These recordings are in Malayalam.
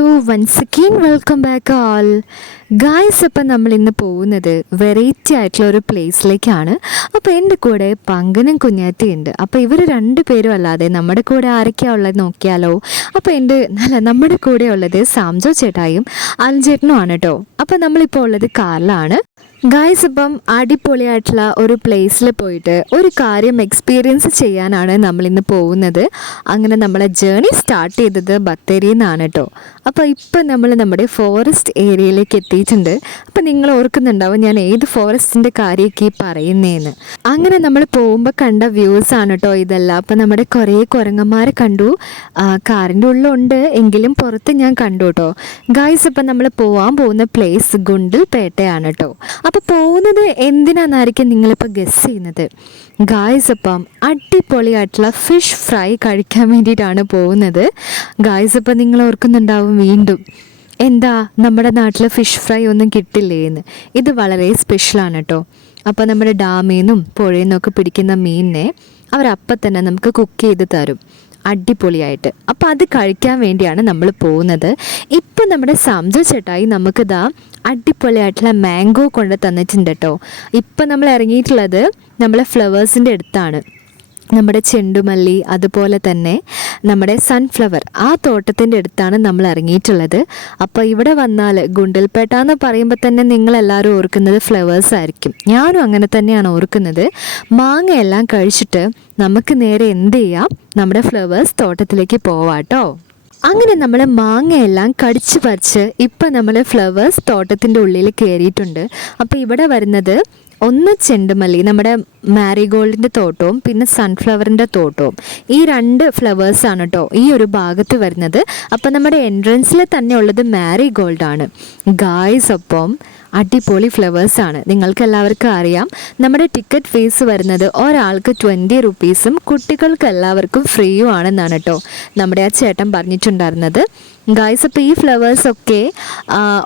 Hello once again welcome back all guys. അപ്പം നമ്മൾ ഇന്ന് പോകുന്നത് വെറൈറ്റി ആയിട്ടുള്ള ഒരു പ്ലേസിലേക്കാണ്. അപ്പോൾ എൻ്റെ കൂടെ പങ്കനും കുഞ്ഞാറ്റയുണ്ട്. അപ്പോൾ ഇവർ രണ്ടുപേരും അല്ലാതെ നമ്മുടെ കൂടെ ആരൊക്കെയാണ് ഉള്ളത് നോക്കിയാലോ. അപ്പോൾ നമ്മുടെ കൂടെ ഉള്ളത് സാംജോ ചേട്ടായും അൽജേട്ടനും ആണ് കേട്ടോ. അപ്പോൾ നമ്മളിപ്പോൾ ഉള്ളത് കാറിലാണ് ഗായ്സ്. ഇപ്പം അടിപൊളിയായിട്ടുള്ള ഒരു പ്ലേസിൽ പോയിട്ട് ഒരു കാര്യം എക്സ്പീരിയൻസ് ചെയ്യാനാണ് നമ്മളിന്ന് പോകുന്നത്. അങ്ങനെ നമ്മളെ ജേണി സ്റ്റാർട്ട് ചെയ്തത് ബത്തേരിയിൽ നിന്നാണ് കേട്ടോ. അപ്പോൾ ഇപ്പം നമ്മൾ നമ്മുടെ ഫോറസ്റ്റ് ഏരിയയിലേക്ക് എത്തിയിട്ടുണ്ട്. അപ്പം നിങ്ങൾ ഓർക്കുന്നുണ്ടാവും ഞാൻ ഏത് ഫോറസ്റ്റിൻ്റെ കാര്യമൊക്കെ ഈ പറയുന്നതെന്ന്. അങ്ങനെ നമ്മൾ പോകുമ്പോൾ കണ്ട വ്യൂസ് ആണ് കേട്ടോ ഇതെല്ലാം. അപ്പം നമ്മുടെ കുറേ കുരങ്ങന്മാരെ കണ്ടു. കാറിൻ്റെ ഉള്ളിലുണ്ട് എങ്കിലും പുറത്ത് ഞാൻ കണ്ടു കേട്ടോ ഗായ്സ്. അപ്പം നമ്മൾ പോകാൻ പോകുന്ന പ്ലേസ് ഗുണ്ടൽപേട്ടയാണ് കേട്ടോ. അപ്പോൾ പോകുന്നത് എന്തിനാണെന്നായിരിക്കും നിങ്ങളിപ്പോൾ ഗസ് ചെയ്യുന്നത് ഗായ്സ്. അപ്പം അടിപൊളിയായിട്ടുള്ള ഫിഷ് ഫ്രൈ കഴിക്കാൻ വേണ്ടിയിട്ടാണ് പോകുന്നത് ഗായ്സ്. അപ്പം നിങ്ങൾ ഓർക്കുന്നുണ്ടാവും വീണ്ടും എന്താ നമ്മുടെ നാട്ടിൽ ഫിഷ് ഫ്രൈ ഒന്നും കിട്ടില്ലേ എന്ന്. ഇത് വളരെ സ്പെഷ്യലാണ് കേട്ടോ. അപ്പോൾ നമ്മുടെ ഡാമിൽ നിന്നും പുഴയിൽ നിന്നൊക്കെ പിടിക്കുന്ന മീനിനെ അവരപ്പം തന്നെ നമുക്ക് കുക്ക് ചെയ്ത് തരും അടിപൊളിയായിട്ട്. അപ്പോൾ അത് കഴിക്കാൻ വേണ്ടിയാണ് നമ്മൾ പോകുന്നത്. ഇപ്പം നമ്മുടെ സാംജോ ചേട്ടായി നമുക്കിതാ അടിപൊളിയായിട്ടുള്ള മാംഗോ കൊണ്ട് തന്നിട്ടുണ്ട് കേട്ടോ. ഇപ്പം നമ്മൾ ഇറങ്ങിയിട്ടുള്ളത് നമ്മളെ ഫ്ലവേഴ്സിൻ്റെ അടുത്താണ്. നമ്മുടെ ചെണ്ടുമല്ലി അതുപോലെ തന്നെ നമ്മുടെ സൺഫ്ലവർ ആ തോട്ടത്തിൻ്റെ അടുത്താണ് നമ്മൾ ഇറങ്ങിയിട്ടുള്ളത്. അപ്പോൾ ഇവിടെ വന്നാൽ ഗുണ്ടൽപേട്ട എന്ന് പറയുമ്പോൾ തന്നെ നിങ്ങളെല്ലാവരും ഓർക്കുന്നത് ഫ്ലവേഴ്സ് ആയിരിക്കും. ഞാനും അങ്ങനെ തന്നെയാണ് ഓർക്കുന്നത്. മാങ്ങയെല്ലാം കഴിച്ചിട്ട് നമുക്ക് നേരെ എന്ത് ചെയ്യാം, നമ്മുടെ ഫ്ലവേഴ്സ് തോട്ടത്തിലേക്ക് പോവാട്ടോ. അങ്ങനെ നമ്മൾ മാങ്ങയെല്ലാം കടിച്ച് പറിച്ച് ഇപ്പം നമ്മൾ ഫ്ലവേഴ്സ് തോട്ടത്തിൻ്റെ ഉള്ളിൽ കയറിയിട്ടുണ്ട്. അപ്പോൾ ഇവിടെ വരുന്നത് ഒന്ന് ചെണ്ടുമല്ലി, നമ്മുടെ മാരിഗോൾഡിൻ്റെ തോട്ടവും പിന്നെ സൺഫ്ലവറിൻ്റെ തോട്ടവും, ഈ രണ്ട് ഫ്ലവേഴ്സാണ് കേട്ടോ ഈ ഒരു ഭാഗത്ത് വരുന്നത്. അപ്പം നമ്മുടെ എൻട്രൻസിൽ തന്നെ ഉള്ളത് മാരിഗോൾഡാണ് ഗായ്സ്. ഒപ്പം അടിപൊളി ഫ്ലവേഴ്സാണ്. നിങ്ങൾക്ക് എല്ലാവർക്കും അറിയാം നമ്മുടെ ടിക്കറ്റ് ഫീസ് വരുന്നത് ഒരാൾക്ക് 20 റുപ്പീസും കുട്ടികൾക്ക് എല്ലാവർക്കും ഫ്രീയും ആണെന്നാണ് കേട്ടോ നമ്മുടെ ആ ചേട്ടൻ പറഞ്ഞിട്ടുണ്ടായിരുന്നത് ഗായ്സ്. അപ്പോൾ ഈ ഫ്ലവേഴ്സൊക്കെ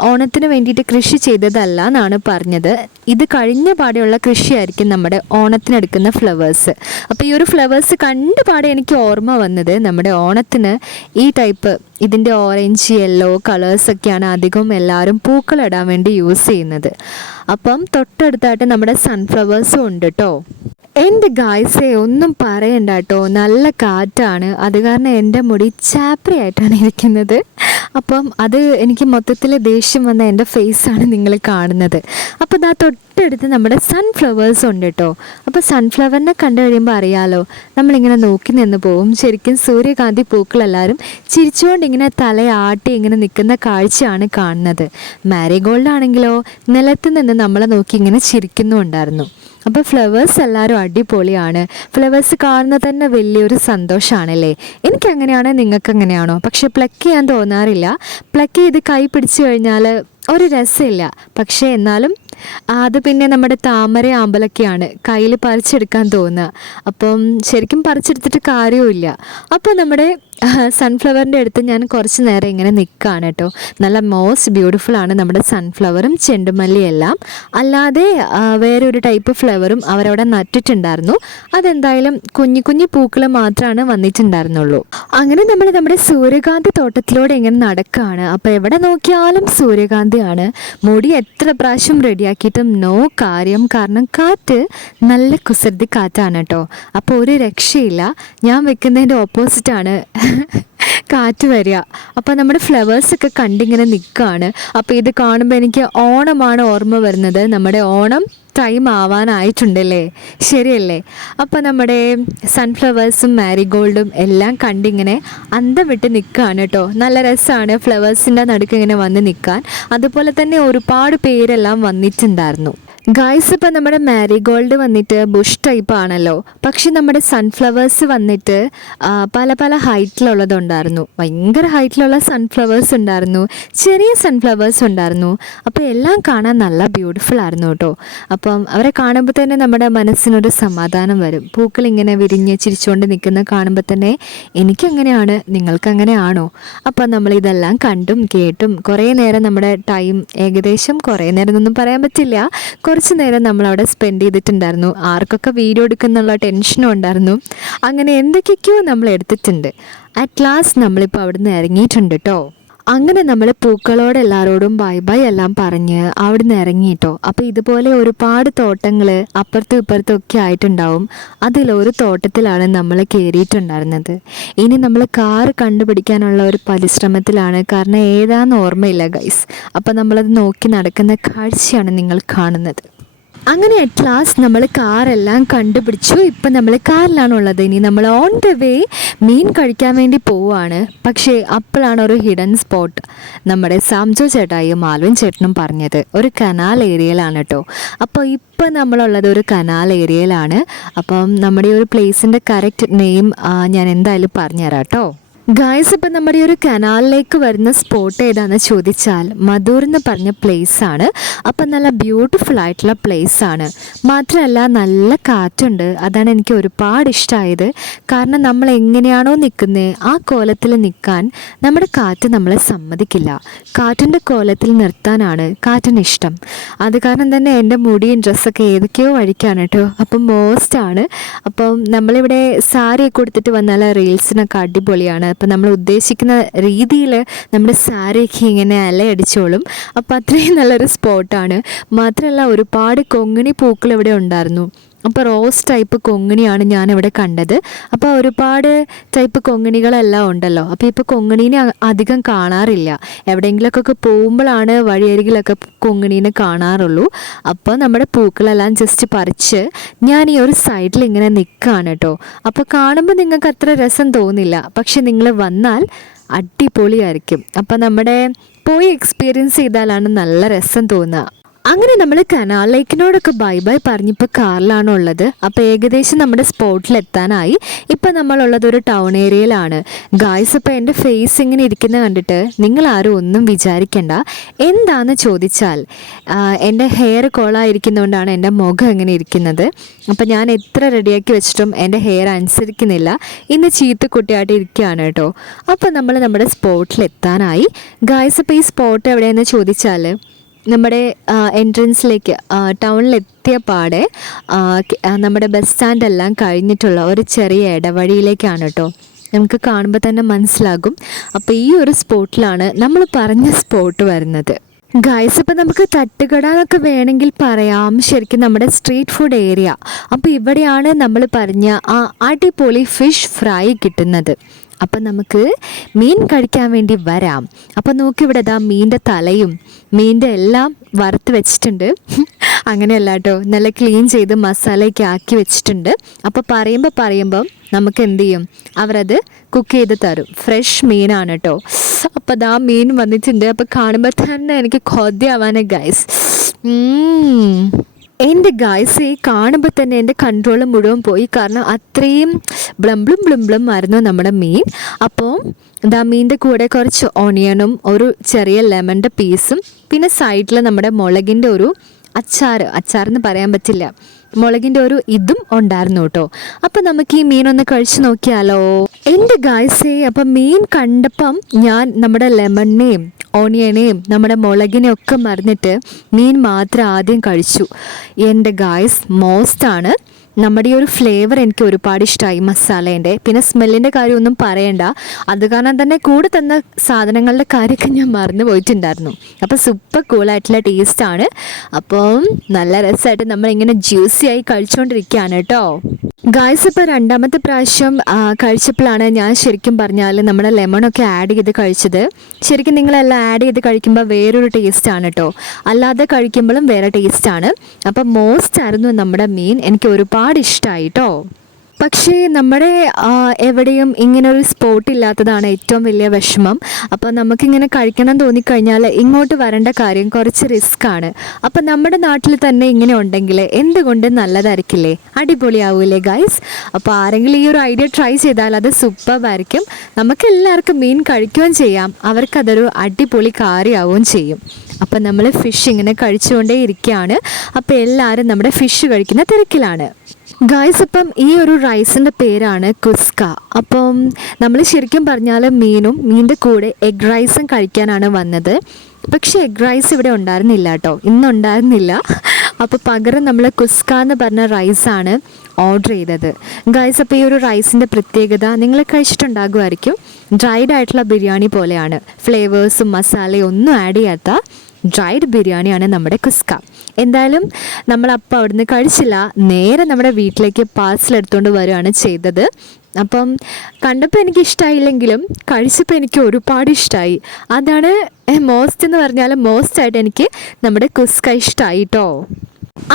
ഓണത്തിന് വേണ്ടിയിട്ട് കൃഷി ചെയ്തതല്ല എന്നാണ് പറഞ്ഞത്. ഇത് കഴിഞ്ഞ പാടെയുള്ള കൃഷിയായിരിക്കും നമ്മുടെ ഓണത്തിനെടുക്കുന്ന ഫ്ലവേഴ്സ്. അപ്പോൾ ഈ ഒരു ഫ്ലവേഴ്സ് കണ്ട പാടെ എനിക്ക് ഓർമ്മ വന്നത് നമ്മുടെ ഓണത്തിന് ഈ ടൈപ്പ് ഇതിൻ്റെ ഓറഞ്ച് യെല്ലോ കളേഴ്സൊക്കെയാണ് അധികം എല്ലാവരും പൂക്കളിടാൻ വേണ്ടി യൂസ് ചെയ്യുന്നത്. അപ്പം തൊട്ടടുത്തായിട്ട് നമ്മുടെ സൺഫ്ലവേഴ്സും ഉണ്ട് കേട്ടോ. എൻ്റെ ഗായ്സേ ഒന്നും പറയണ്ട കേട്ടോ, നല്ല കാറ്റാണ്. അത് കാരണം എൻ്റെ മുടി ചാപ്രി ആയിട്ടാണ് ഇരിക്കുന്നത്. അപ്പം അത് എനിക്ക് മൊത്തത്തിൽ ദേഷ്യം വന്ന എൻ്റെ ഫേസാണ് നിങ്ങൾ കാണുന്നത്. അപ്പോൾ ഇതാ തൊട്ടടുത്ത് നമ്മുടെ സൺഫ്ലവേഴ്സ് ഉണ്ട് കേട്ടോ. അപ്പോൾ സൺഫ്ലവറിനെ കണ്ടു കഴിയുമ്പോൾ അറിയാലോ നമ്മളിങ്ങനെ നോക്കി നിന്ന് പോവും. ശരിക്കും സൂര്യകാന്തി പൂക്കളെല്ലാവരും ചിരിച്ചുകൊണ്ട് ഇങ്ങനെ തലയാട്ടി ഇങ്ങനെ നിൽക്കുന്ന കാഴ്ചയാണ് കാണുന്നത്. മാരിഗോൾഡ് ആണെങ്കിലോ നിലത്ത് നിന്ന് നമ്മളെ നോക്കി ഇങ്ങനെ ചിരിക്കുന്നുണ്ടായിരുന്നു. അപ്പോൾ ഫ്ലവേഴ്സ് എല്ലാവരും അടിപൊളിയാണ്. ഫ്ലവേഴ്സ് കാണുന്നത് തന്നെ വലിയൊരു സന്തോഷമാണല്ലേ. എനിക്കങ്ങനെയാണ്, നിങ്ങൾക്ക് അങ്ങനെയാണോ? പക്ഷെ പ്ലക്ക് ചെയ്യാൻ തോന്നാറില്ല. പ്ലക്ക് ചെയ്ത് കൈ പിടിച്ചു കഴിഞ്ഞാൽ ഒരു രസമില്ല. പക്ഷേ എന്നാലും അത് പിന്നെ നമ്മുടെ താമര ആമ്പലൊക്കെയാണ് കയ്യിൽ പറിച്ചെടുക്കാൻ തോന്നുക. അപ്പം ശരിക്കും പറിച്ചെടുത്തിട്ട് കാര്യവുമില്ല. അപ്പോൾ നമ്മുടെ സൺഫ്ലവറിൻ്റെ അടുത്ത് ഞാൻ കുറച്ച് നേരം ഇങ്ങനെ നിൽക്കുകയാണ് കേട്ടോ. നല്ല മോസ്റ്റ് ബ്യൂട്ടിഫുൾ ആണ് നമ്മുടെ സൺഫ്ലവറും ചെണ്ടുമല്ലിയെല്ലാം. അല്ലാതെ വേറൊരു ടൈപ്പ് ഫ്ലവറും അവരവിടെ നട്ടിട്ടുണ്ടായിരുന്നു. അതെന്തായാലും കുഞ്ഞു കുഞ്ഞു പൂക്കൾ മാത്രമാണ് വന്നിട്ടുണ്ടായിരുന്നുള്ളൂ. അങ്ങനെ നമ്മൾ നമ്മുടെ സൂര്യകാന്തി തോട്ടത്തിലൂടെ ഇങ്ങനെ നടക്കുകയാണ്. അപ്പോൾ എവിടെ നോക്കിയാലും സൂര്യകാന്തിയാണ്. മുടി എത്ര പ്രാവശ്യം റെഡിയാക്കിയിട്ടും നോ കാര്യം. കാരണം കാറ്റ് നല്ല കുസൃതി കാറ്റാണ് കേട്ടോ. അപ്പോൾ ഒരു രക്ഷയില്ല. ഞാൻ വെക്കുന്നതിൻ്റെ ഓപ്പോസിറ്റാണ് കാറ്റ് വരിക. അപ്പോൾ നമ്മുടെ ഫ്ലവേഴ്സൊക്കെ കണ്ടിങ്ങനെ നിൽക്കുകയാണ്. അപ്പോൾ ഇത് കാണുമ്പോൾ എനിക്ക് ഓണമാണ് ഓർമ്മ വരുന്നത്. നമ്മുടെ ഓണം ടൈം ആവാനായിട്ടുണ്ടല്ലേ, ശരിയല്ലേ? അപ്പോൾ നമ്മുടെ സൺഫ്ലവേഴ്സും മാരിഗോൾഡും എല്ലാം കണ്ടിങ്ങനെ അന്തം വിട്ട് നിൽക്കുകയാണ് കേട്ടോ. നല്ല രസമാണ് ഫ്ലവേഴ്സിൻ്റെ നടുക്ക് ഇങ്ങനെ വന്ന് നിൽക്കാൻ. അതുപോലെ തന്നെ ഒരുപാട് പേരെല്ലാം വന്നിട്ടുണ്ടായിരുന്നു ഗായ്സ്. ഇപ്പം നമ്മുടെ മാരിഗോൾഡ് വന്നിട്ട് ബുഷ് ടൈപ്പ് ആണല്ലോ. പക്ഷെ നമ്മുടെ സൺഫ്ലവേഴ്സ് വന്നിട്ട് പല പല ഹൈറ്റിലുള്ളതുണ്ടായിരുന്നു. ഭയങ്കര ഹൈറ്റിലുള്ള സൺഫ്ലവേഴ്സ് ഉണ്ടായിരുന്നു, ചെറിയ സൺഫ്ലവേഴ്സ് ഉണ്ടായിരുന്നു. അപ്പോൾ എല്ലാം കാണാൻ നല്ല ബ്യൂട്ടിഫുൾ ആയിരുന്നു കേട്ടോ. അപ്പം അവരെ കാണുമ്പോൾ തന്നെ നമ്മുടെ മനസ്സിനൊരു സമാധാനം വരും. പൂക്കൾ ഇങ്ങനെ വിരിഞ്ഞ് ചിരിച്ചുകൊണ്ട് നിൽക്കുന്ന കാണുമ്പോൾ തന്നെ എനിക്കങ്ങനെയാണ്, നിങ്ങൾക്കങ്ങനെയാണോ? അപ്പം നമ്മളിതെല്ലാം കണ്ടും കേട്ടും കുറേ നേരം നമ്മുടെ ടൈം ഏകദേശം കുറേ നേരം എന്നൊന്നും പറയാൻ പറ്റില്ല, കുറച്ച് നേരം നമ്മളവിടെ സ്പെൻഡ് ചെയ്തിട്ടുണ്ടായിരുന്നു. ആർക്കൊക്കെ വീഡിയോ എടുക്കുന്നുള്ള ടെൻഷനും ഉണ്ടായിരുന്നു. അങ്ങനെ എന്തൊക്കെയൊക്കെയോ നമ്മൾ എടുത്തിട്ടുണ്ട്. അറ്റ് ലാസ്റ്റ് നമ്മളിപ്പോൾ അവിടെ നിന്ന് ഇറങ്ങിയിട്ടുണ്ട് കേട്ടോ. അങ്ങനെ നമ്മൾ പൂക്കളോട് എല്ലാവരോടും ബൈ ബൈ എല്ലാം പറഞ്ഞ് അവിടുന്ന് ഇറങ്ങിയിട്ടോ. അപ്പോൾ ഇതുപോലെ ഒരുപാട് തോട്ടങ്ങൾ അപ്പുറത്തും ഇപ്പുറത്തും ഒക്കെ ആയിട്ടുണ്ടാവും. അതിലൊരു തോട്ടത്തിലാണ് നമ്മൾ കയറിയിട്ടുണ്ടായിരുന്നത്. ഇനി നമ്മൾ കാർ കണ്ടുപിടിക്കാനുള്ള ഒരു പരിശ്രമത്തിലാണ്, കാരണം ഏതാണെന്ന് ഓർമ്മയില്ല ഗൈസ്. അപ്പോൾ നമ്മളത് നോക്കി നടക്കുന്ന കാഴ്ചയാണ് നിങ്ങൾ കാണുന്നത്. അങ്ങനെ അറ്റ് ലാസ്റ്റ് നമ്മൾ കാറെല്ലാം കണ്ടുപിടിച്ചു. ഇപ്പം നമ്മൾ കാറിലാണുള്ളത്. ഇനി നമ്മൾ ഓൺ ദ വേ മീൻ കഴിക്കാൻ വേണ്ടി പോവുകയാണ്. പക്ഷേ അപ്പോഴാണ് ഒരു ഹിഡൻ സ്പോട്ട് നമ്മുടെ സാംജോ ചേട്ടായും മാൽവിൻ ചേട്ടനും പറഞ്ഞത് ഒരു കനാൽ ഏരിയയിലാണ് കേട്ടോ. അപ്പോൾ ഇപ്പം നമ്മളുള്ളത് ഒരു കനാൽ ഏരിയയിലാണ്. അപ്പം നമ്മുടെ ഒരു പ്ലേസിൻ്റെ കറക്റ്റ് നെയിം ഞാൻ എന്തായാലും പറഞ്ഞുതരാം കേട്ടോ. ഗായ്സ്, ഇപ്പം നമ്മുടെ ഒരു കനാലിലേക്ക് വരുന്ന സ്പോട്ട് ഏതാണെന്ന് ചോദിച്ചാൽ മധൂർ എന്ന് പറഞ്ഞ പ്ലേസാണ്. അപ്പം നല്ല ബ്യൂട്ടിഫുൾ ആയിട്ടുള്ള പ്ലേസാണ്. മാത്രമല്ല നല്ല കാറ്റുണ്ട്. അതാണ് എനിക്ക് ഒരുപാട് ഇഷ്ടമായത്. കാരണം നമ്മൾ എങ്ങനെയാണോ നിൽക്കുന്നത് ആ കോലത്തിൽ നിൽക്കാൻ നമ്മുടെ കാറ്റ് നമ്മളെ സമ്മതിക്കില്ല. കാറ്റിൻ്റെ കോലത്തിൽ നിർത്താനാണ് കാറ്റിന് ഇഷ്ടം. അത് കാരണം തന്നെ എൻ്റെ മുടിയും ഡ്രസ്സൊക്കെ ഏതൊക്കെയോ വഴിക്കാണ് കേട്ടോ. അപ്പം മോസ്റ്റാണ്. അപ്പം നമ്മളിവിടെ സാരിയൊക്കെ കൊടുത്തിട്ട് വന്നാൽ റീൽസിനൊക്കെ അടിപൊളിയാണ്. അപ്പം നമ്മൾ ഉദ്ദേശിക്കുന്ന രീതിയിൽ നമ്മുടെ സാരിയൊക്കെ ഇങ്ങനെ അലയടിച്ചോളും. അപ്പോൾ അത്രയും നല്ലൊരു സ്പോട്ടാണ്. മാത്രമല്ല ഒരുപാട് കൊങ്ങിണി പൂക്കൾ ഇവിടെ ഉണ്ടായിരുന്നു. അപ്പോൾ റോസ് ടൈപ്പ് കൊങ്ങിണിയാണ് ഞാനിവിടെ കണ്ടത്. അപ്പോൾ ഒരുപാട് ടൈപ്പ് കൊങ്ങിണികളെല്ലാം ഉണ്ടല്ലോ. അപ്പോൾ ഇപ്പോൾ കൊങ്ങിണീനെ അധികം കാണാറില്ല. എവിടെയെങ്കിലുമൊക്കെ പോകുമ്പോഴാണ് വഴിയരികിലൊക്കെ കൊങ്ങിണീനെ കാണാറുള്ളൂ. അപ്പോൾ നമ്മുടെ പൂക്കളെല്ലാം ജസ്റ്റ് പറിച്ച് ഞാൻ ഈ ഒരു സൈഡിൽ ഇങ്ങനെ നിൽക്കുകയാണ് കേട്ടോ. അപ്പോൾ കാണുമ്പോൾ നിങ്ങൾക്ക് അത്ര രസം തോന്നില്ല, പക്ഷെ നിങ്ങൾ വന്നാൽ അടിപൊളിയായിരിക്കും. അപ്പോൾ നമ്മുടെ പോയി എക്സ്പീരിയൻസ് ചെയ്താലാണ് നല്ല രസം തോന്നുക. അങ്ങനെ നമ്മൾ കനാൽ ലേക്കിനോടൊക്കെ ബൈ ബൈ പറഞ്ഞിപ്പോൾ കാറിലാണ് ഉള്ളത്. അപ്പോൾ ഏകദേശം നമ്മുടെ സ്പോട്ടിലെത്താനായി. ഇപ്പം നമ്മളുള്ളത് ഒരു ടൗൺ ഏരിയയിലാണ് ഗായ്സ്. ഇപ്പോൾ എൻ്റെ ഫേസ് ഇങ്ങനെ ഇരിക്കുന്നത് കണ്ടിട്ട് നിങ്ങളാരും ഒന്നും വിചാരിക്കേണ്ട. എന്താണെന്ന് ചോദിച്ചാൽ എൻ്റെ ഹെയർ കോളായിരിക്കുന്നതുകൊണ്ടാണ് എൻ്റെ മുഖം ഇങ്ങനെ ഇരിക്കുന്നത്. അപ്പോൾ ഞാൻ എത്ര റെഡിയാക്കി വെച്ചിട്ടും എൻ്റെ ഹെയർ അനുസരിക്കുന്നില്ല. ഇന്ന് ചീത്ത കുട്ടിയായിട്ട് ഇരിക്കുകയാണ് കേട്ടോ. അപ്പോൾ നമ്മൾ നമ്മുടെ സ്പോട്ടിലെത്താനായി ഗായ്സ്. അപ്പോൾ ഈ സ്പോട്ട് എവിടെയെന്ന് ചോദിച്ചാൽ നമ്മുടെ എൻട്രൻസിലേക്ക് ടൗണിലെത്തിയ പാടെ നമ്മുടെ ബസ് സ്റ്റാൻഡെല്ലാം കഴിഞ്ഞിട്ടുള്ള ഒരു ചെറിയ ഇടവഴിയിലേക്കാണ് കേട്ടോ. നമുക്ക് കാണുമ്പോൾ തന്നെ മനസ്സിലാകും. അപ്പോൾ ഈ ഒരു സ്പോട്ടിലാണ് നമ്മൾ പറഞ്ഞ സ്പോട്ട് വരുന്നത്. ഗായ്സ്, ഇപ്പം നമുക്ക് തട്ടുകട എന്നൊക്കെ വേണമെങ്കിൽ പറയാം. ശരിക്കും നമ്മുടെ സ്ട്രീറ്റ് ഫുഡ് ഏരിയ. അപ്പോൾ ഇവിടെയാണ് നമ്മൾ പറഞ്ഞ ആ അടിപൊളി ഫിഷ് ഫ്രൈ കിട്ടുന്നത്. അപ്പം നമുക്ക് മീൻ കഴിക്കാൻ വേണ്ടി വരാം. അപ്പം നോക്കിവിടെ ഇതാ മീനിൻ്റെ തലയും മീനിൻ്റെ എല്ലാം വറുത്ത് വെച്ചിട്ടുണ്ട്. അങ്ങനെയല്ല കേട്ടോ, നല്ല ക്ലീൻ ചെയ്ത് മസാലയൊക്കെ ആക്കി വെച്ചിട്ടുണ്ട്. അപ്പോൾ പറയുമ്പം നമുക്ക് എന്ത് ചെയ്യും, അവരത് കുക്ക് ചെയ്ത് തരും. ഫ്രഷ് മീനാണ് കേട്ടോ. അപ്പോൾ അതാ മീൻ വന്നിട്ടുണ്ട്. അപ്പോൾ കാണുമ്പോൾ തന്നെ എനിക്ക് കൊതിയാവാനേ ഗൈസ്. എൻ്റെ ഗായ്സ് ഈ കാണുമ്പോൾ തന്നെ എൻ്റെ കൺട്രോൾ മുഴുവൻ പോയി. കാരണം അത്രയും ബ്ലംബ്ലും ആയിരുന്നു നമ്മുടെ മീൻ. അപ്പോൾ എന്താ മീനിൻ്റെ കൂടെ കുറച്ച് ഓണിയനും ഒരു ചെറിയ ലെമണിൻ്റെ പീസും പിന്നെ സൈഡിൽ നമ്മുടെ മുളകിൻ്റെ ഒരു അച്ചാറെന്ന് പറയാൻ പറ്റില്ല, മുളകിൻ്റെ ഒരു ഇതും ഉണ്ടായിരുന്നു കേട്ടോ. അപ്പം നമുക്ക് ഈ മീനൊന്ന് കഴിച്ചു നോക്കിയാലോ എൻ്റെ ഗായ്സേ. അപ്പം മീൻ കണ്ടപ്പം ഞാൻ നമ്മുടെ ലെമണിനെയും ഓണിയനെയും നമ്മുടെ മുളകിനെയും ഒക്കെ മറന്നിട്ട് മീൻ മാത്രം ആദ്യം കഴിച്ചു. എൻ്റെ ഗായ്സ് മോസ്റ്റാണ്. നമ്മുടെ ഈ ഒരു ഫ്ലേവർ എനിക്ക് ഒരുപാട് ഇഷ്ടമായി മസാലേൻ്റെ. പിന്നെ സ്മെല്ലിൻ്റെ കാര്യമൊന്നും പറയണ്ട. അത് കാരണം തന്നെ കൂടെ തന്ന സാധനങ്ങളുടെ കാര്യമൊക്കെ ഞാൻ മറന്നു പോയിട്ടുണ്ടായിരുന്നു. അപ്പോൾ സൂപ്പർ കൂളായിട്ടുള്ള ടേസ്റ്റാണ്. അപ്പം നല്ല രസമായിട്ട് നമ്മളിങ്ങനെ ജ്യൂസിയായി കഴിച്ചുകൊണ്ടിരിക്കുകയാണ് കേട്ടോ. ഗായ്സ്, ഇപ്പോൾ രണ്ടാമത്തെ പ്രാവശ്യം കഴിച്ചപ്പോഴാണ് ഞാൻ ശരിക്കും പറഞ്ഞാൽ നമ്മുടെ ലെമണൊക്കെ ആഡ് ചെയ്ത് കഴിച്ചത്. ശരിക്കും നിങ്ങളെല്ലാം ആഡ് ചെയ്ത് കഴിക്കുമ്പോൾ വേറൊരു ടേസ്റ്റാണ് കേട്ടോ. അല്ലാതെ കഴിക്കുമ്പോഴും വേറെ ടേസ്റ്റാണ്. അപ്പം മോസ്റ്റ് ആയിരുന്നു നമ്മുടെ മീൻ. എനിക്ക് ഒരുപാട് ഇഷ്ടമായി കേട്ടോ. പക്ഷേ നമ്മുടെ എവിടെയും ഇങ്ങനൊരു സ്പോട്ട് ഇല്ലാത്തതാണ് ഏറ്റവും വലിയ വിഷമം. അപ്പോൾ നമുക്കിങ്ങനെ കഴിക്കണം തോന്നിക്കഴിഞ്ഞാൽ ഇങ്ങോട്ട് വരേണ്ട കാര്യം കുറച്ച് റിസ്ക്കാണ്. അപ്പോൾ നമ്മുടെ നാട്ടിൽ തന്നെ ഇങ്ങനെ ഉണ്ടെങ്കിൽ എന്തുകൊണ്ട് നല്ലതായിരിക്കില്ലേ, അടിപൊളിയാവൂലേ ഗൈസ്. അപ്പോൾ ആരെങ്കിലും ഈ ഒരു ഐഡിയ ട്രൈ ചെയ്താൽ അത് സൂപ്പറായിരിക്കും. നമുക്ക് എല്ലാവർക്കും മീൻ കഴിക്കുകയും ചെയ്യാം, അവർക്കതൊരു അടിപൊളി കാര്യമാവുകയും ചെയ്യും. അപ്പം നമ്മൾ ഫിഷ് ഇങ്ങനെ കഴിച്ചുകൊണ്ടേ ഇരിക്കുകയാണ്. അപ്പോൾ എല്ലാവരും നമ്മുടെ ഫിഷ് കഴിക്കുന്ന തിരക്കിലാണ് ഗായ്സ്. അപ്പം ഈ ഒരു റൈസിൻ്റെ പേരാണ് കുസ്ക. അപ്പം നമ്മൾ ശരിക്കും പറഞ്ഞാൽ മീനിൻ്റെ കൂടെ എഗ് റൈസും കഴിക്കാനാണ് വന്നത്. പക്ഷേ എഗ് റൈസ് ഇവിടെ ഉണ്ടായിരുന്നില്ല കേട്ടോ, ഇന്നുണ്ടായിരുന്നില്ല. അപ്പോൾ പകരം നമ്മൾ കുസ്ക എന്ന് പറഞ്ഞ റൈസാണ് ഓർഡർ ചെയ്തത് ഗൈസ്. അപ്പോൾ ഈ ഒരു റൈസിൻ്റെ പ്രത്യേകത നിങ്ങൾ കഴിച്ചിട്ടുണ്ടാകുമായിരിക്കും. ഡ്രൈഡ് ആയിട്ടുള്ള ബിരിയാണി പോലെയാണ്. ഫ്ലേവേഴ്സും മസാലയും ഒന്നും ആഡ് ചെയ്യാത്ത ഡ്രൈഡ് ബിരിയാണിയാണ് നമ്മുടെ കുസ്ക. എന്തായാലും നമ്മളപ്പോൾ അവിടുന്ന് കഴിച്ചില്ല, നേരെ നമ്മുടെ വീട്ടിലേക്ക് പാർസൽ എടുത്തുകൊണ്ട് വരികയാണ് ചെയ്തത്. അപ്പം കണ്ടപ്പോൾ എനിക്ക് ഇഷ്ടമായില്ലെങ്കിലും കഴിച്ചപ്പോൾ എനിക്ക് ഒരുപാട് ഇഷ്ടമായി. അതാണ് മോസ്റ്റ് എന്ന് പറഞ്ഞാൽ മോസ്റ്റായിട്ട് എനിക്ക് നമ്മുടെ കുസ്ക ഇഷ്ടമായി കേട്ടോ.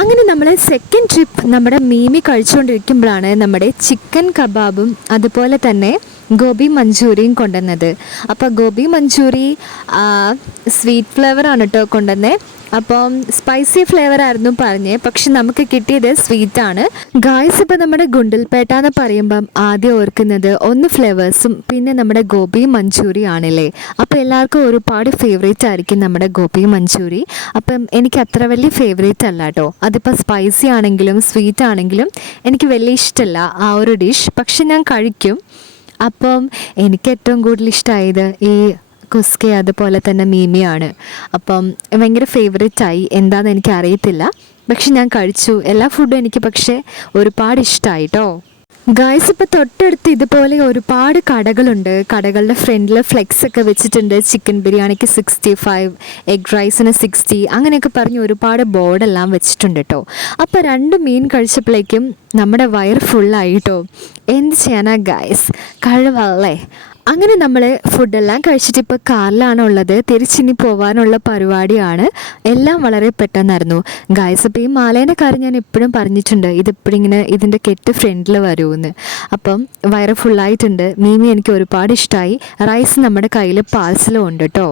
അങ്ങനെ നമ്മൾ സെക്കൻഡ് ട്രിപ്പ് നമ്മുടെ മീമി കഴിച്ചുകൊണ്ടിരിക്കുമ്പോഴാണ് നമ്മുടെ ചിക്കൻ കബാബും അതുപോലെ തന്നെ ഗോബി മഞ്ചൂരിയും കൊണ്ടുവന്നത്. അപ്പോൾ ഗോബി മഞ്ചൂരി സ്വീറ്റ് ഫ്ലേവറാണ് കേട്ടോ കൊണ്ടുവന്നത്. അപ്പം സ്പൈസി ഫ്ലേവർ ആയിരുന്നു പറഞ്ഞത്, പക്ഷെ നമുക്ക് കിട്ടിയത് സ്വീറ്റാണ് ഗായ്സ്. ഇപ്പോൾ നമ്മുടെ ഗുണ്ടൽപേട്ട എന്ന് പറയുമ്പം ആദ്യം ഓർക്കുന്നത് ഒന്ന് ഫ്ലേവേഴ്സും പിന്നെ നമ്മുടെ ഗോബി മഞ്ചൂരി ആണല്ലേ. അപ്പോൾ എല്ലാവർക്കും ഒരുപാട് ഫേവറേറ്റ് ആയിരിക്കും നമ്മുടെ ഗോബി മഞ്ചൂരി. അപ്പം എനിക്ക് അത്ര വലിയ ഫേവറേറ്റ് അല്ല കേട്ടോ. അതിപ്പോൾ സ്പൈസി ആണെങ്കിലും സ്വീറ്റ് ആണെങ്കിലും എനിക്ക് വലിയ ഇഷ്ടമല്ല ആ ഒരു ഡിഷ്, പക്ഷെ ഞാൻ കഴിക്കും. അപ്പം എനിക്ക് ഏറ്റവും കൂടുതൽ ഇഷ്ടമായത് ഈ കുസ്ക അതുപോലെ തന്നെ മീമിയാണ്. അപ്പം ഭയങ്കര ഫേവറേറ്റായി, എന്താണെന്ന് എനിക്ക് അറിയത്തില്ല, പക്ഷെ ഞാൻ കഴിച്ചു എല്ലാ ഫുഡും. എനിക്ക് പക്ഷേ ഒരുപാട് ഇഷ്ടമായി കേട്ടോ ഗായ്സ്. ഇപ്പോൾ തൊട്ടടുത്ത് ഇതുപോലെ ഒരുപാട് കടകളുണ്ട്. കടകളുടെ ഫ്രണ്ടിൽ ഫ്ലെക്സ് ഒക്കെ വെച്ചിട്ടുണ്ട്. ചിക്കൻ ബിരിയാണിക്ക് 65, എഗ് റൈസിന് 60, അങ്ങനെയൊക്കെ പറഞ്ഞ് ഒരുപാട് ബോർഡെല്ലാം വെച്ചിട്ടുണ്ട് കേട്ടോ. അപ്പോൾ 2 മീൻ കഴിച്ചപ്പോഴേക്കും നമ്മുടെ വയർ ഫുള്ളായി കേട്ടോ. എന്ത് ചെയ്യാനാ ഗായ്സ്, കഴിവല്ലേ. അങ്ങനെ നമ്മൾ ഫുഡെല്ലാം കഴിച്ചിട്ട് ഇപ്പോൾ കാറിലാണ് ഉള്ളത്. തിരിച്ചിനി പോകാനുള്ള പരിപാടിയാണ്. എല്ലാം വളരെ പെട്ടെന്നായിരുന്നു ഗായ്സ്. അപ്പോൾ ഈ മാലേൻ്റെ കാര്യം ഞാൻ എപ്പോഴും പറഞ്ഞിട്ടുണ്ട്, ഇതിപ്പോഴിങ്ങനെ ഇതിൻ്റെ കെട്ട് ഫ്രണ്ടിൽ വരുമെന്ന്. അപ്പം വയറ് ഫുള്ളായിട്ടുണ്ട്. മീമി എനിക്ക് ഒരുപാട് ഇഷ്ടമായി. റൈസ് നമ്മുടെ കയ്യിൽ പാർസലും ഉണ്ട് കേട്ടോ.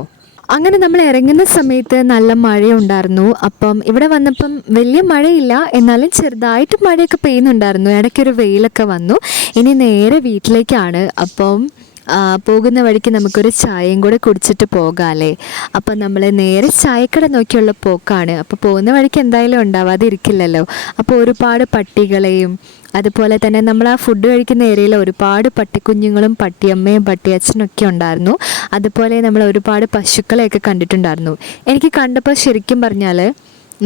അങ്ങനെ നമ്മൾ ഇറങ്ങുന്ന സമയത്ത് നല്ല മഴയുണ്ടായിരുന്നു. അപ്പം ഇവിടെ വന്നപ്പം വലിയ മഴയില്ല, എന്നാലും ചെറുതായിട്ട് മഴയൊക്കെ പെയ്യുന്നുണ്ടായിരുന്നു. ഇടയ്ക്കൊരു വെയിലൊക്കെ വന്നു. ഇനി നേരെ വീട്ടിലേക്കാണ്. അപ്പം പോകുന്ന വഴിക്ക് നമുക്കൊരു ചായയും കൂടെ കുടിച്ചിട്ട് പോകാമല്ലേ. അപ്പം നമ്മൾ നേരെ ചായക്കട നോക്കിയുള്ള പോക്കാണ്. അപ്പോൾ പോകുന്ന വഴിക്ക് എന്തായാലും ഉണ്ടാവാതെ ഇരിക്കില്ലല്ലോ. അപ്പോൾ ഒരുപാട് പട്ടികളെയും അതുപോലെ തന്നെ നമ്മൾ ആ ഫുഡ് കഴിക്കുന്ന ഏരിയയിൽ ഒരുപാട് പട്ടിക്കുഞ്ഞുങ്ങളും പട്ടിയമ്മയും പട്ടിയച്ഛനൊക്കെ ഉണ്ടായിരുന്നു. അതുപോലെ നമ്മൾ ഒരുപാട് പശുക്കളെയൊക്കെ കണ്ടിട്ടുണ്ടായിരുന്നു. എനിക്ക് കണ്ടപ്പോൾ ശരിക്കും പറഞ്ഞാൽ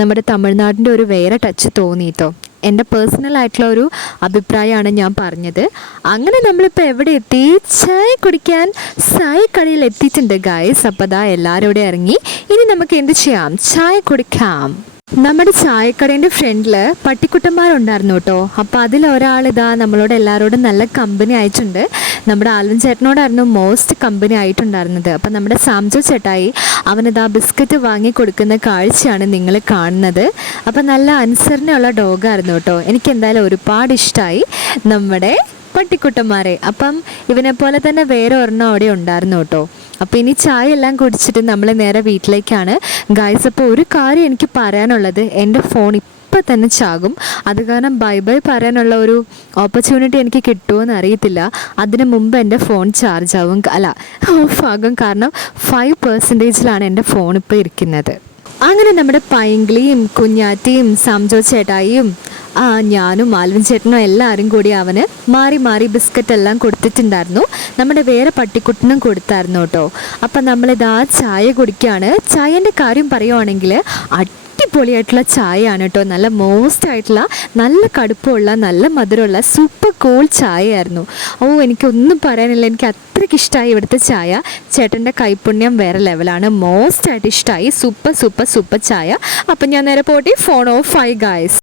നമ്മുടെ തമിഴ്നാടിൻ്റെ ഒരു വേറെ ടച്ച് തോന്നിയിട്ടോ. എൻ്റെ പേഴ്സണൽ ആയിട്ടുള്ള ഒരു അഭിപ്രായമാണ് ഞാൻ പറഞ്ഞത്. അങ്ങനെ നമ്മളിപ്പോൾ എവിടെ എത്തി? ചായ കുടിക്കാൻ ചായക്കടയിൽ എത്തിയിട്ടുണ്ട് ഗായ്സ്. അപ്പോൾ അതാ എല്ലാവരും ഇവിടെ ഇറങ്ങി. ഇനി നമുക്ക് എന്ത് ചെയ്യാം? ചായ കുടിക്കാം. നമ്മുടെ ചായക്കടേൻ്റെ ഫ്രണ്ടിൽ പട്ടിക്കുട്ടന്മാരുണ്ടായിരുന്നു കേട്ടോ. അപ്പോൾ അതിലൊരാളിതാ നമ്മളോട് എല്ലാവരോടും നല്ല കമ്പനി ആയിട്ടുണ്ട്. നമ്മുടെ ആൽവിൻ ചേട്ടനോടായിരുന്നു മോസ്റ്റ് കമ്പനി ആയിട്ടുണ്ടായിരുന്നത്. അപ്പം നമ്മുടെ സാംജോ ചേട്ടായി അവനിതാ ബിസ്ക്കറ്റ് വാങ്ങി കൊടുക്കുന്ന കാഴ്ചയാണ് നിങ്ങൾ കാണുന്നത്. അപ്പം നല്ല അനുസരണയുള്ള ഡോഗായിരുന്നു കേട്ടോ. എനിക്കെന്തായാലും ഒരുപാട് ഇഷ്ടമായി നമ്മുടെ പട്ടിക്കുട്ടന്മാരെ. അപ്പം ഇവനെ പോലെ തന്നെ വേറെ ഒരെണ്ണം അവിടെ ഉണ്ടായിരുന്നു കേട്ടോ. അപ്പോൾ ഇനി ചായ എല്ലാം കുടിച്ചിട്ട് നമ്മൾ നേരെ വീട്ടിലേക്കാണ് ഗായ്സ്. അപ്പോൾ ഒരു കാര്യം എനിക്ക് പറയാനുള്ളത്, എൻ്റെ ഫോൺ ഇപ്പം തന്നെ ചാകും. അത് കാരണം ബൈ ബൈ പറയാനുള്ള ഒരു ഓപ്പർച്യൂണിറ്റി എനിക്ക് കിട്ടുമോയെന്ന് അറിയത്തില്ല. അതിന് മുമ്പ് എൻ്റെ ഫോൺ ചാർജ് ആവും, അല്ല ഓഫ് ആകും. കാരണം 5% എൻ്റെ ഫോൺ ഇപ്പോൾ ഇരിക്കുന്നത്. അങ്ങനെ നമ്മുടെ പൈങ്കിളിയും കുഞ്ഞാറ്റിയും സാംജോ ചേട്ടായിയും ഞാനും ആൽവിൻ ചേട്ടനും എല്ലാവരും കൂടി അവന് മാറി മാറി ബിസ്ക്കറ്റ് എല്ലാം കൊടുത്തിട്ടുണ്ടായിരുന്നു. നമ്മുടെ വേറെ പട്ടിക്കുട്ടനും കൊടുത്തായിരുന്നു കേട്ടോ. അപ്പം നമ്മളിതാ ചായ കുടിക്കുകയാണ്. ചായൻ്റെ കാര്യം പറയുവാണെങ്കിൽ അടിപൊളിയായിട്ടുള്ള ചായയാണ് കേട്ടോ. നല്ല മോസ്റ്റ് ആയിട്ടുള്ള നല്ല കടുപ്പമുള്ള നല്ല മധുരമുള്ള സൂപ്പർ കൂൾ ചായയായിരുന്നു. എനിക്കൊന്നും പറയാനില്ല, എനിക്ക് അത്രയ്ക്ക് ഇഷ്ടമായി ഇവിടുത്തെ ചായ. ചേട്ടൻ്റെ കൈപ്പുണ്യം വേറെ ലെവലാണ്. മോസ്റ്റ് ആയിട്ട് ഇഷ്ടമായി. സൂപ്പർ സൂപ്പർ സൂപ്പർ ചായ. അപ്പം ഞാൻ നേരെ പോയിട്ട് ഫോൺ ഓഫ് ആയി ഗായ്സ്.